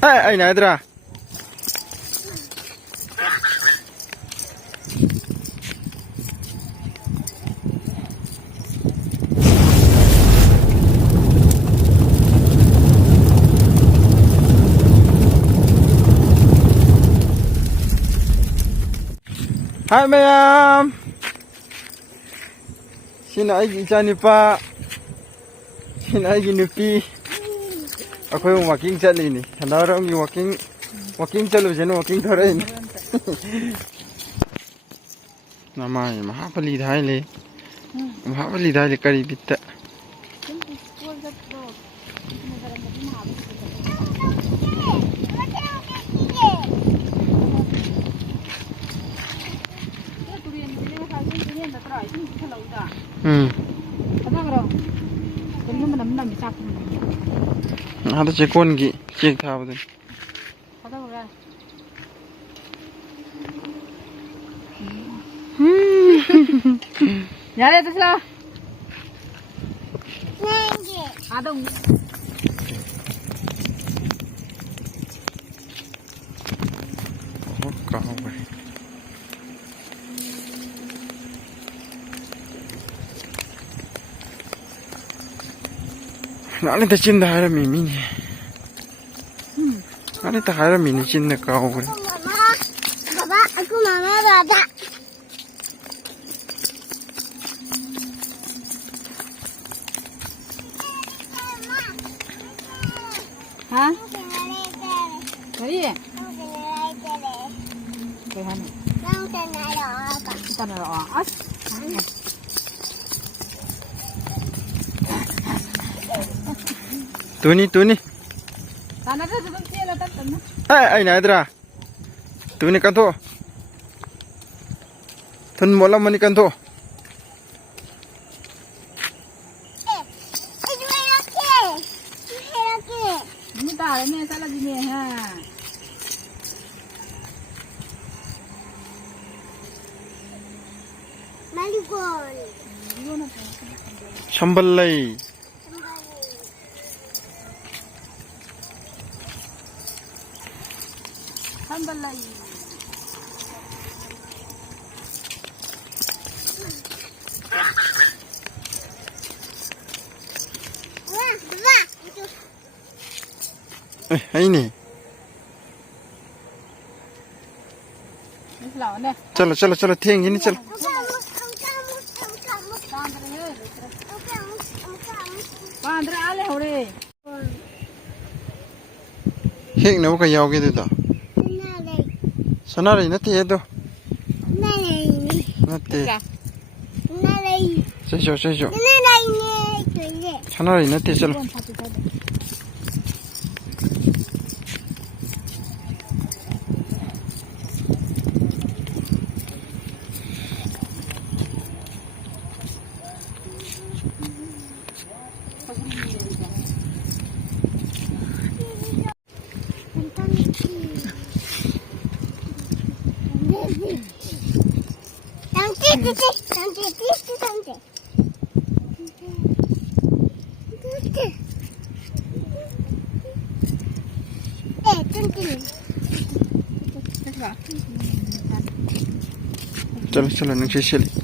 ai này ra hai mấy em xin lỗi chị cha nipa xin lỗi chị nipi aku walking cali ni ada orang yang walking calo je no walking thorai ni namanya Mahapali Dhai le kari bitta ada cekon gi cek tha bade ya le tasla nenge adong Nani ta cinta hari mimi ni, nani ta hari mimi cinta kau kan? Baba, aku mama baba. Hah? Kaya? Kaya ni? Kita nak as. Tuni. Tanah tu sebab siapa letak tanah? Ai này ra, tuni kan tu, tun mola mani kan tu. Ini dah, ini salah gini ha. Malikon. Sambalai. Sambalai. Ini. चलो ठेंगे नहीं चलो हेंग ना वो कहीं आओगे तो सना रही ना ते तो ना ते सही सना रही ना ते चलो चलो नीचे चलिए